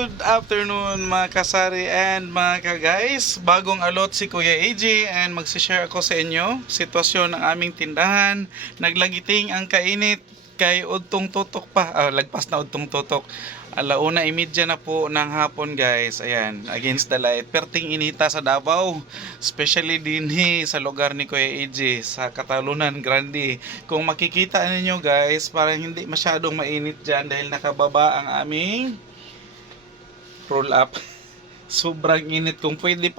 Good afternoon mga kasari and mga ka-guys. Bagong alot si Kuya AJ and magsishare ako sa inyo sitwasyon ng aming tindahan. Naglagiting ang kainit kay udtong tutok pa. Lagpas na udtong tutok. 1:30 na po ng hapon guys. Ayan, against the light. Perting inita sa Davao. Especially din sa lugar ni Kuya AJ sa Catalunan Grande. Kung makikita ninyo guys, parang hindi masyadong mainit dyan dahil nakababa ang aming roll up. Sobrang init. Kung pwede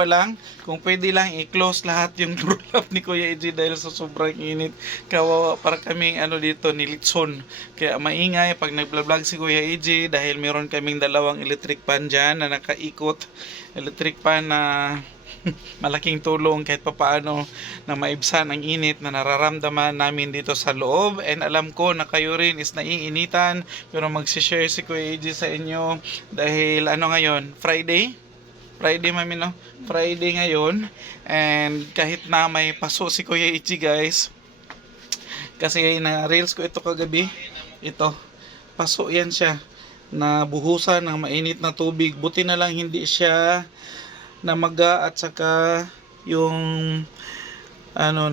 lang i-close lahat yung roll up ni Kuya AJ dahil sa sobrang init. Kawawa para kaming dito nilitson. Kaya maingay pag nag-vlog si Kuya AJ dahil meron kaming dalawang electric fan dyan na nakaikot. Electric fan na malaking tulong kahit papaano na maibsan ang init na nararamdaman namin dito sa loob. And alam ko na kayo rin is naiinitan, pero magsishare si Kuya AJ sa inyo dahil ngayon, Friday mami no? Friday ngayon, and kahit na may paso si Kuya AJ guys, kasi na reels ko ito kagabi, ito paso yan siya na buhusan ng mainit na tubig. Buti na lang hindi siya namaga at saka yung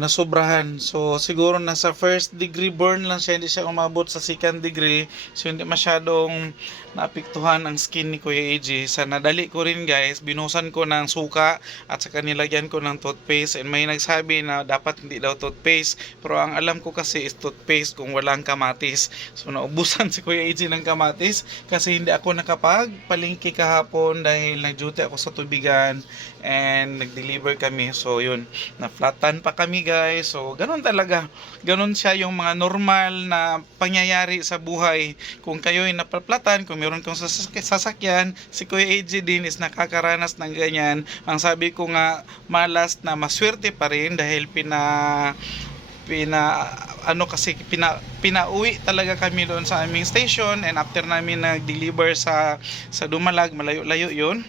nasobrahan. So siguro nasa first degree burn lang siya, hindi siya umabot sa second degree. So hindi masyadong naapektuhan ang skin ni Kuya AJ. Sa nadali ko rin guys, binusan ko ng suka at saka nilagyan ko ng toothpaste, and may nagsabi na dapat hindi daw toothpaste, pero ang alam ko kasi is toothpaste kung walang kamatis. So naubusan si Kuya AJ ng kamatis kasi hindi ako nakapagpalingki kahapon dahil nag-duty ako sa tubigan and nag-deliver kami. So yun, na-flatan pa kami guys. So ganun talaga, ganun siya yung mga normal na pangyayari sa buhay. Kung kayo ay napaplatan, kung meron kang sasakyan, si Kuya AJ din is nakakaranas ng ganyan. Ang sabi ko nga, malas na maswerte pa rin dahil pinauwi talaga kami doon sa aming station, and after namin nag-deliver sa Dumalag, malayo-layo yun,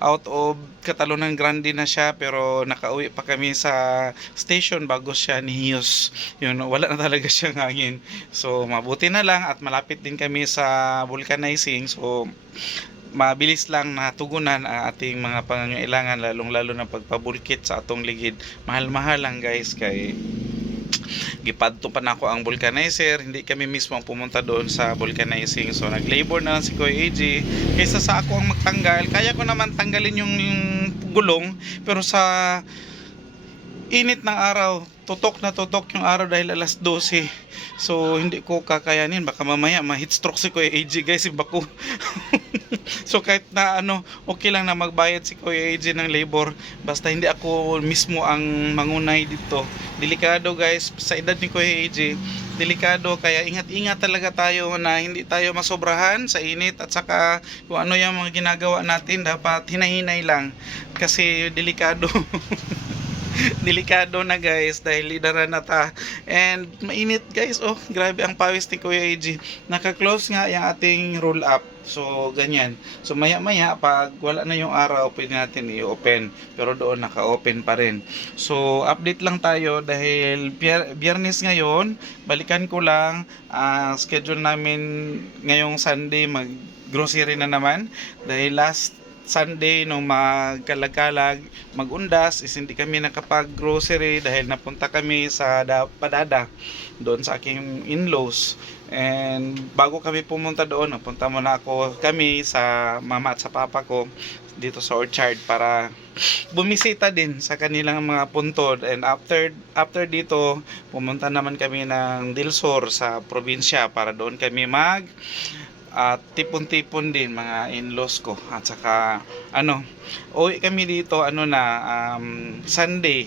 out of Catalunan Grande na siya, pero nakauwi pa kami sa station bago siya nihiyos. Yun, wala na talaga siyang hangin. So mabuti na lang at malapit din kami sa vulcanizing, so mabilis lang natugunan ang ating mga pangangailangan, lalong-lalo na pagpabulkit sa atong ligid. Mahal-mahal lang guys, kay gipadto pa na ako ang vulcanizer, hindi kami mismo ang pumunta doon sa vulcanizing. So nag-labor na lang si Kuya AJ kaysa sa ako ang magtanggal. Kaya ko naman tanggalin yung gulong, pero sa init ng araw, tutok na tutok yung araw dahil 12:00. So hindi ko kakayanin, baka mamaya ma-heat stroke si Kuya AJ guys, iba ko. So kahit na okay lang na magbayad si Kuya AJ ng labor, basta hindi ako mismo ang mangunay dito. Delikado guys, sa edad ni Kuya AJ, delikado, kaya ingat-ingat talaga tayo na hindi tayo masobrahan sa init, at saka kung ano yung mga ginagawa natin, dapat hinahinay lang kasi delikado. Delikado na guys dahil lidaran na ta, and mainit guys. Grabe ang pawis ni Kuya AJ. Naka-close nga yung ating roll up, so ganyan. So maya maya pag wala na yung araw, pwede natin i-open, pero doon naka-open pa rin. So update lang tayo dahil Biyernes ngayon. Balikan ko lang schedule namin ngayong Sunday, mag grocery na naman dahil last Sunday nung magkalagkalag, magundas is hindi kami nakapag-grocery dahil napunta kami sa Padada doon sa aking in-laws. And bago kami pumunta doon, napunta muna kami sa mama at sa papa ko dito sa Orchard para bumisita din sa kanilang mga puntod. And after dito, pumunta naman kami ng Dilsor sa probinsya para doon kami at tipon-tipon din mga in-laws ko, at saka uwi kami dito Sunday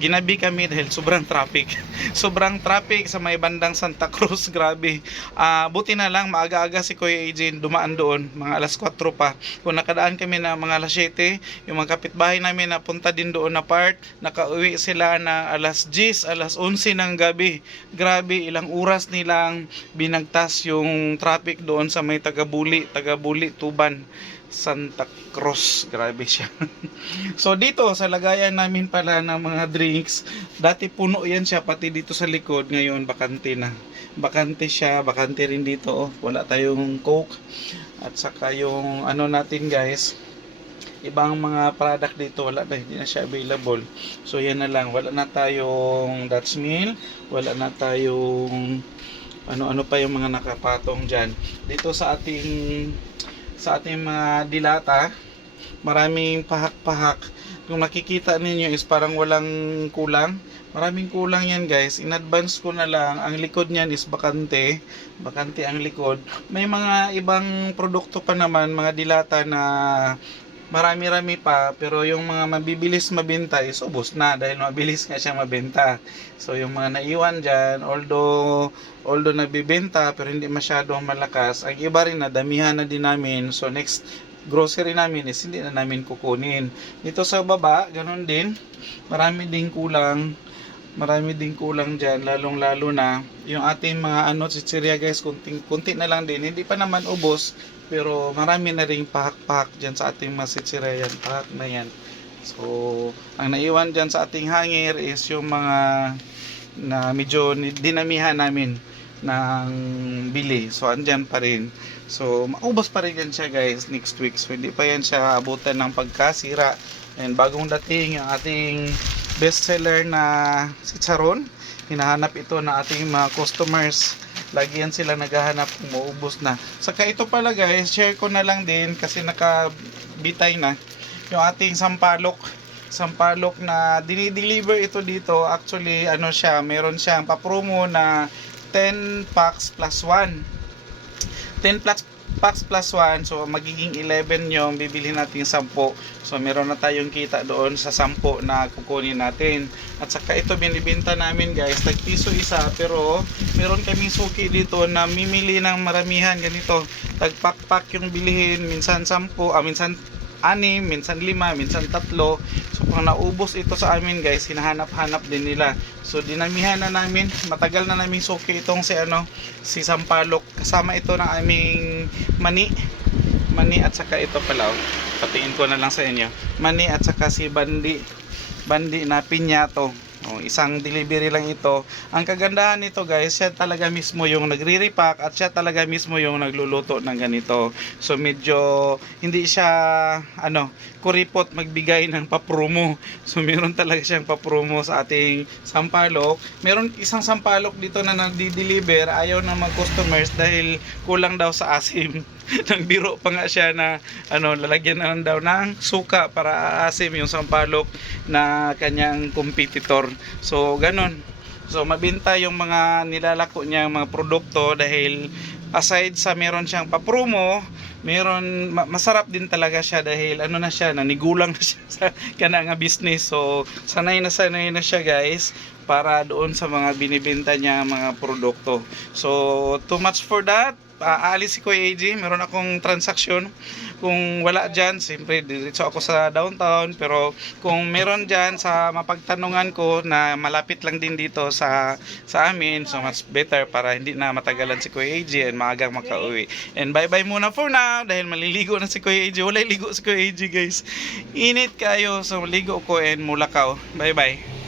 ginabi kami dahil sobrang traffic. Sobrang traffic sa may bandang Santa Cruz, grabe. Buti na lang maaga-aga si Kuya AJ dumaan doon, mga 4:00 pa. Kung nakadaan kami na mga 7:00, yung mga kapitbahay namin napunta din doon na part, nakauwi sila na 10:00, 11:00 ng gabi. Grabe, ilang oras nilang binagtas yung traffic doon sa may Tagabuli, Tuban. Santa Cruz. Grabe siya. So dito sa lagayan namin pala ng mga drinks, dati puno yan siya pati dito sa likod, ngayon bakante na. Bakante siya, bakante rin dito. Oh. Wala tayong Coke. At saka yung ano natin guys, ibang mga product dito wala na, hindi na siya available. So yan na lang, wala na tayong Dutch Mill, wala na tayong ano-ano pa yung mga nakapatong dyan. Dito sa ating mga dilata, maraming pahak-pahak. Kung nakikita ninyo is parang walang kulang. Maraming kulang yan guys. In advance ko na lang, ang likod niyan is bakante. Bakante ang likod. May mga ibang produkto pa naman, mga dilata na marami-rami pa, pero yung mga mabibilis mabenta is ubos na dahil mabilis nga siya mabenta. So yung mga naiwan dyan, although nabibenta pero hindi masyadong malakas, ang iba rin na damihan na din namin. So next grocery namin is hindi na namin kukunin. Dito sa baba, ganun din, marami ding kulang dyan, lalong lalo na yung ating mga chichirya guys, kunti na lang din, hindi pa naman ubos, pero marami na ring pahak-pahak dyan sa ating mga chichirya yan, pahak na yan. So ang naiwan dyan sa ating hanger is yung mga na medyo dinamihan namin ng bili, so andyan pa rin. So maubos pa rin yan siya guys next week, so hindi pa yan siya abutan ng pagkasira. And bagong dating yung ating bestseller na chicharon, hinahanap ito ng ating mga customers. Lagi yan sila naghahanap kung maubos na. Saka ito pala guys, share ko na lang din kasi nakabitay na yung ating sampalok na dinideliver ito dito. Actually meron siyang papromo na 10 packs plus 1. 10 packs plus 1, so magiging 11 yung bibili natin 10. So meron na tayong kita doon sa 10 na kukunin natin. At saka ito binibenta namin guys, tagpiso isa, pero meron kaming suki dito na mimili ng maramihan ganito. Tagpak-pak yung bilihin, minsan 10, minsan 6, minsan 5, minsan 3. So kung naubos ito sa amin guys, hinahanap-hanap din nila. So dinamihan na namin, matagal na namin suki itong si Sampalok. Kasama ito ng aming mani at saka ito pala, patingin ko na lang sa inyo. Mani at saka si Bandi na pinyato. Isang delivery lang ito. Ang kagandahan nito guys, siya talaga mismo yung nagre-repack at siya talaga mismo yung nagluluto ng ganito. So medyo hindi siya kuripot magbigay ng papromo. So meron talaga siyang papromo sa ating sampalok. Meron isang sampalok dito na nagdi-deliver, ayaw ng mga customers dahil kulang daw sa asim. Nagbiro pa nga siya na lalagyan na daw ng suka para aasim yung sampalok na kanyang competitor. So ganun. So mabenta yung mga nilalako niya, mga produkto, dahil aside sa meron siyang papromo, masarap din talaga siya dahil na siya, nanigulang na siya sa kanang business. So sanay na siya guys para doon sa mga binibenta niya mga produkto. So too much for that. Aalis si Kuya AJ, meron akong transaksyon. Kung wala dyan, siyempre diretso ako sa downtown. Pero kung meron dyan sa mapagtanungan ko na malapit lang din dito sa amin, so much better para hindi na matagalan si Kuya AJ and maagang makauwi. And bye bye muna for now dahil maliligo na si Kuya AJ. Wala ligo si Kuya AJ guys. Init kayo, so maligo ko and mulakaw. Bye bye.